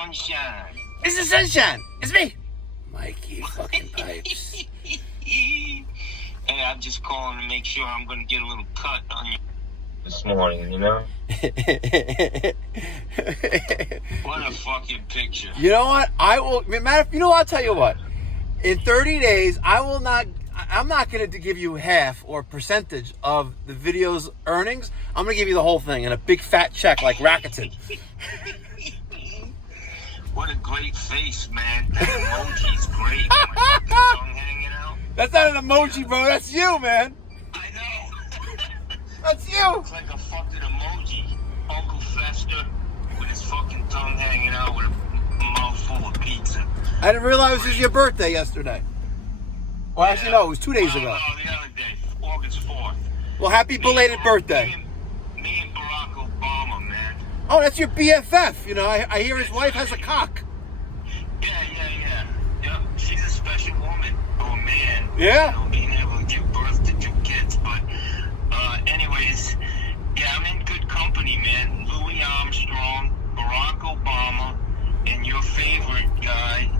sunshine. It's the sunshine. It's me, Mikey fucking Pipes. Hey, I'm just calling to make sure I'm going to get a little cut on you this morning, you know? What a fucking picture. You know what? You know what? I'll tell you what. In 30 days, I'm not going to give you half or percentage of the video's earnings. I'm going to give you the whole thing in a big fat check like Rakuten. What a great face, man. That emoji's great. My tongue hanging out. That's not an emoji, bro. That's you, man. I know. That's you. Looks like a fucking emoji. Uncle Fester with his fucking tongue hanging out with a mouthful of pizza. I didn't realize it was your birthday yesterday. Well, actually, no, it was 2 days ago. No, the other day, August 4th. Well, happy belated birthday. Me and Barack Obama, man. Oh, that's your BFF. You know, I hear his wife has a cock. Yeah, she's a special woman or man. Yeah. You know, being able to give birth to 2 kids. But, anyways, yeah, I'm in good company, man. Louis Armstrong, Barack Obama, and your favorite guy,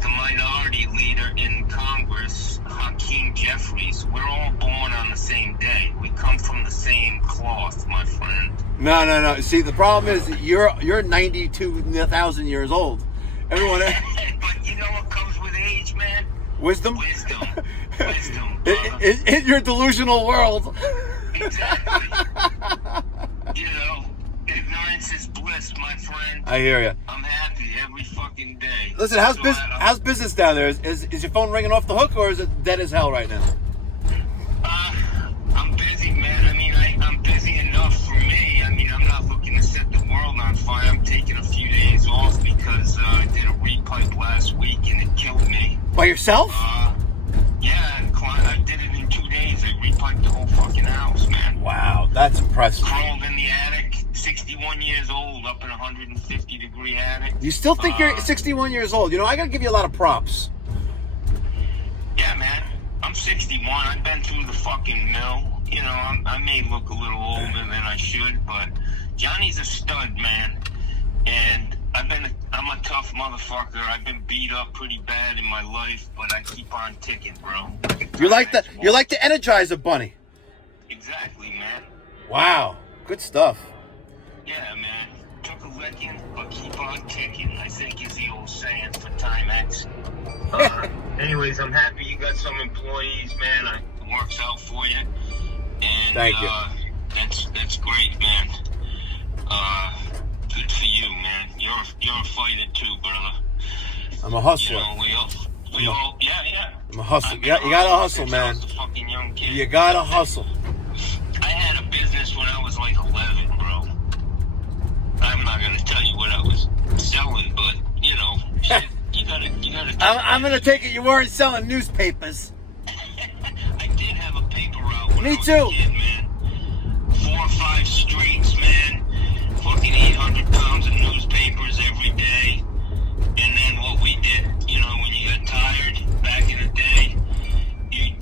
the minority leader in Congress, Hakeem Jeffries. We're all born on the same day. We come from the same cloth, my friend. No. See, the problem is that you're 92,000 years old. Everyone. But you know what comes with age, man? Wisdom. Wisdom. In your delusional world. Exactly. You know, ignorance is bliss, my friend. I hear you. I'm happy every fucking day. Listen, how's business down there? Is your phone ringing off the hook, or is it dead as hell right now? I'm busy, man. I mean, I'm busy enough for me. I mean, I'm not looking to set the world on fire. I'm taking a few days off because I did a repipe last week and it killed me. By yourself? Yeah, I did it in 2 days. I repiped the whole fucking house, man. Wow, that's impressive. Crawled in the attic, 61 years old, up in a 150-degree attic. You still think you're 61 years old? You know, I gotta give you a lot of props. Yeah, man. I'm 61. I've been through the fucking mill. You know, I may look a little older than I should, but Johnny's a stud, man. And I'm a tough motherfucker. I've been beat up pretty bad in my life, but I keep on ticking, bro. You're like the Energizer bunny. Exactly, man. Wow, good stuff. Yeah, man. Took a licking, but keep on ticking, I think is the old saying for Time X. Anyways, I'm happy you got some employees, man. It works out for you. And thank you. That's great, man. Good for you, man. You're a fighter too, brother. I'm a hustler. You know, we all, yeah. I'm a hustler. You gotta hustle, man. Fucking young kid. You gotta hustle. I had a business when I was like 11, bro. I'm not gonna tell you what I was selling, but you know, shit, you gotta. I'm gonna take it you weren't selling newspapers. I did have a paper route. Me too. A kid, man. 4 or 5 streets, man. Fucking 800 pounds of newspapers every day. And then what we did, you know, when you got tired back in the day, you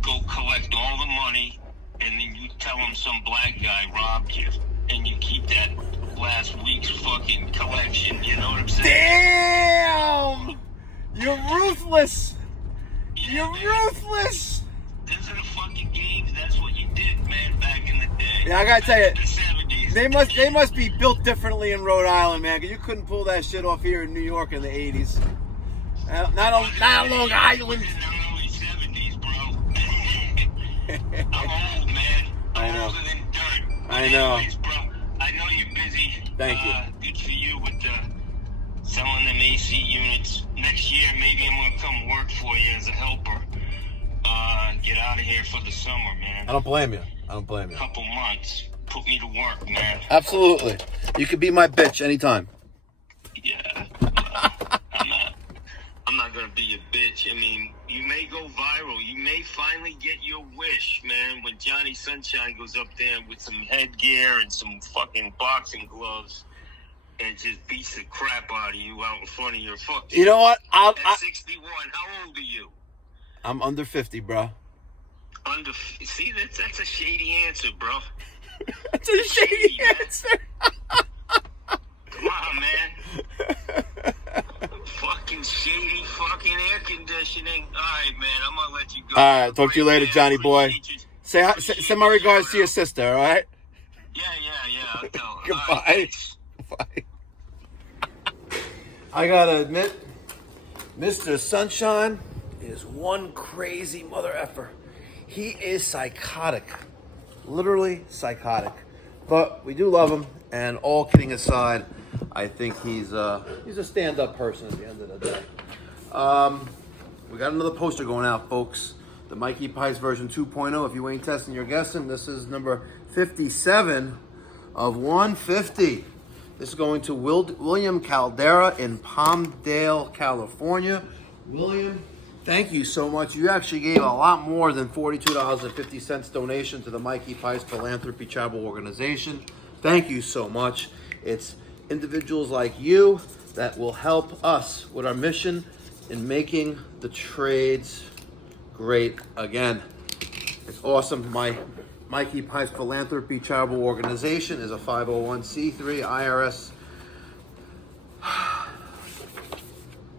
go collect all the money, and then you tell them some black guy robbed you, and you keep that last week's fucking collection. You know what I'm saying? Damn! You're ruthless. Yeah, You're ruthless. These are the fucking games. That's what you did, man, back in the day. Yeah, I gotta tell you, the 70s. they must be built differently in Rhode Island, man. 'Cause you couldn't pull that shit off here in New York in the 80s. Not on Long Island. In the early 70s, bro. I'm old, man. I know. Older than dirt. But I know. Anyways, bro, I know you're busy. Thank you. Good for you with selling them AC units. Next year, maybe I'm gonna come work for you as a helper. Get out of here for the summer, man. I don't blame you. Couple months. Put me to work, man. Absolutely. You could be my bitch anytime. Yeah. I'm not gonna be a bitch. I mean, you may go viral. You may finally get your wish, man, when Johnny Sunshine goes up there with some headgear and some fucking boxing gloves and just beats the crap out of you out in front of your fucking... You know what? At 61, how old are you? I'm under 50, bro. See, that's a shady answer, bro. That's a shady answer. Come on, man. Fucking Shady fucking air conditioning. All right, man. I'm gonna let you go. All right, talk to you later, Man, Johnny boy. appreciate you. Say hi, Appreciate send my you. regards to your sister, all right? Yeah. I'll tell her. Goodbye. All right, thanks. Bye. I gotta admit, Mr. Sunshine is one crazy mother effer. He is psychotic, literally psychotic. But we do love him, and all kidding aside, I think he's a stand-up person at the end of the day. We got another poster going out, folks. The Mikey Pipes version 2.0. If you ain't testing, you're guessing. This is number 57 of 150. This is going to William Caldera in Palmdale, California. William, thank you so much. You actually gave a lot more than $42.50 donation to the Mikey Pipes Philanthropy Charitable Organization. Thank you so much. It's individuals like you that will help us with our mission in making the trades great again. It's awesome. My Mikey Pipes Philanthropy Charitable Organization is a 501c3 IRS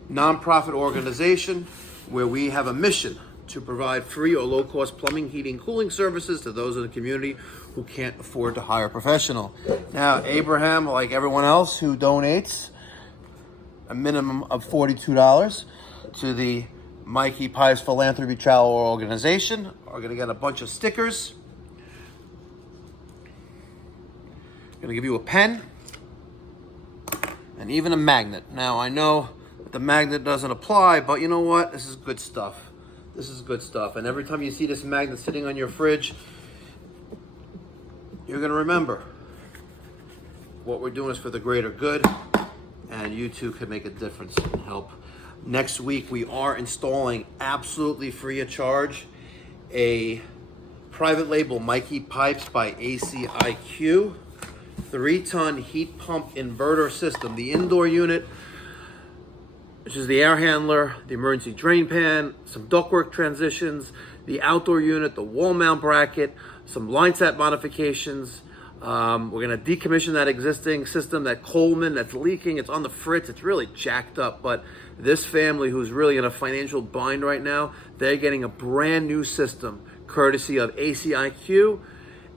nonprofit organization where we have a mission to provide free or low-cost plumbing, heating, cooling services to those in the community who can't afford to hire a professional. Now, Abraham, like everyone else who donates a minimum of $42 to the Mikey Pipes Philanthropy Charitable Organization, are going to get a bunch of stickers. Going to give you a pen and even a magnet. Now, I know the magnet doesn't apply, but you know what? This is good stuff. This is good stuff. And every time you see this magnet sitting on your fridge, you're going to remember what we're doing is for the greater good, and you too can make a difference and help. Next week, we are installing absolutely free of charge a private label Mikey Pipes by ACIQ 3-ton heat pump inverter system. The indoor unit, which is the air handler, the emergency drain pan, some ductwork transitions, the outdoor unit, the wall mount bracket, some line set modifications. We're gonna decommission that existing system, that Coleman that's leaking. It's on the fritz, it's really jacked up, but this family who's really in a financial bind right now, they're getting a brand new system courtesy of ACIQ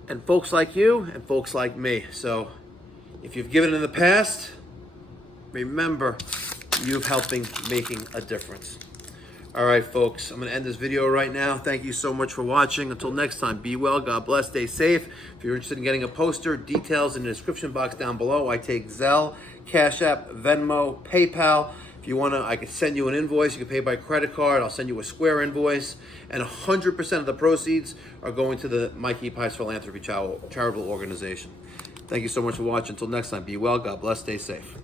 and folks like you and folks like me. So if you've given in the past, remember, you've helping making a difference. All right, folks, I'm going to end this video right now. Thank you so much for watching. Until next time, be well, God bless, stay safe. If you're interested in getting a poster, details in the description box down below. I take Zelle, Cash App, Venmo, PayPal. If you want to, I can send you an invoice. You can pay by credit card. I'll send you a Square invoice. And 100% of the proceeds are going to the Mikey Pipes Philanthropy Charitable Organization. Thank you so much for watching. Until next time, be well, God bless, stay safe.